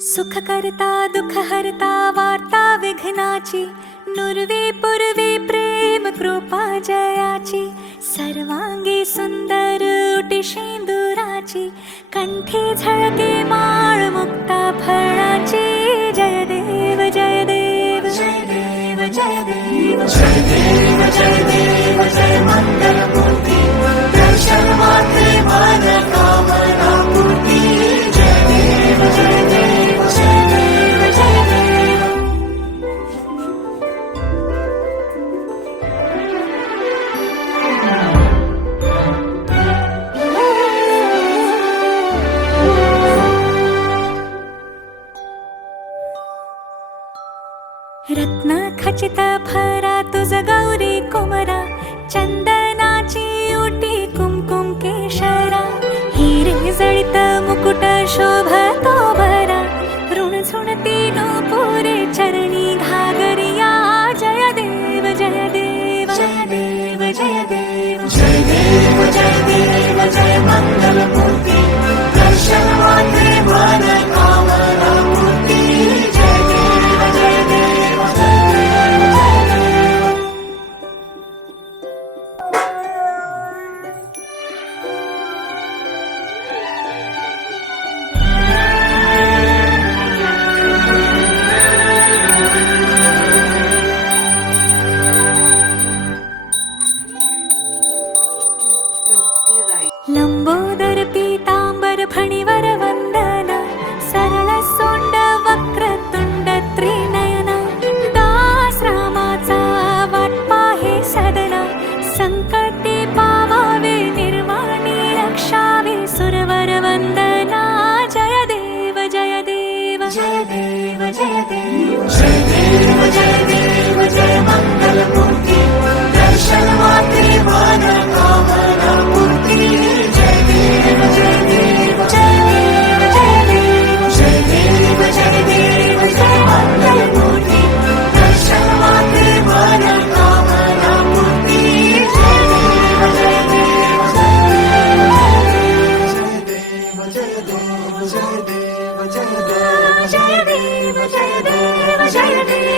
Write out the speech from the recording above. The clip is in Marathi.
सुख करता दुःख हरता वार्ता विघ्नाची, नुरवी पुरवी प्रेम कृपा जयाची, सर्वांगी सुंदर उटी शेंदुराची, कंठी झळके माळ मुक्ता फळाची. जय देव जय देव जय देव जय देव जय देव जय देव जय मंगल मूर्ती, दर्शन मात्रे मन कामना पूर्ती. जय देव जय देव जय देव जय देव. रत्न खचित भरा तुझ गौरी कुमरा, चंदनाची उटी कुमकुम केशरा, हिरे जळित मुकुट शोभतो भरा, ऋण झुणती नूपुरे चरणी घागरिया. जय देव जय देव जय देव जय देव जय देव जय देव जय मंगल मूर्ती, दर्शन मात्रे मन कामना पूर्ती. जय देव जय देव जय देव जय देव. लंबोदर पीतांबर फणीवर वंदना, सरळ सोंड वक्रतुंड त्रिनयना, दास रामाचा वाटपा हे सदना, संकटे पावावे निर्वाणी रक्षावे सुरवर वंदना. जय देव जय देव जय देव जय देव जय देव जय देव जय मंगल मूर्ती, दर्शन मात्रे मन कामना पूर्ती. जय देव जय देव जय देव जय देव जय देव जय देव जय मंगल मूर्ती, दर्शन मात्रे मन कामना पूर्ती. जय देव जय देव जय देव जय देव जय देव जय देव जय देव जय देव जय देव.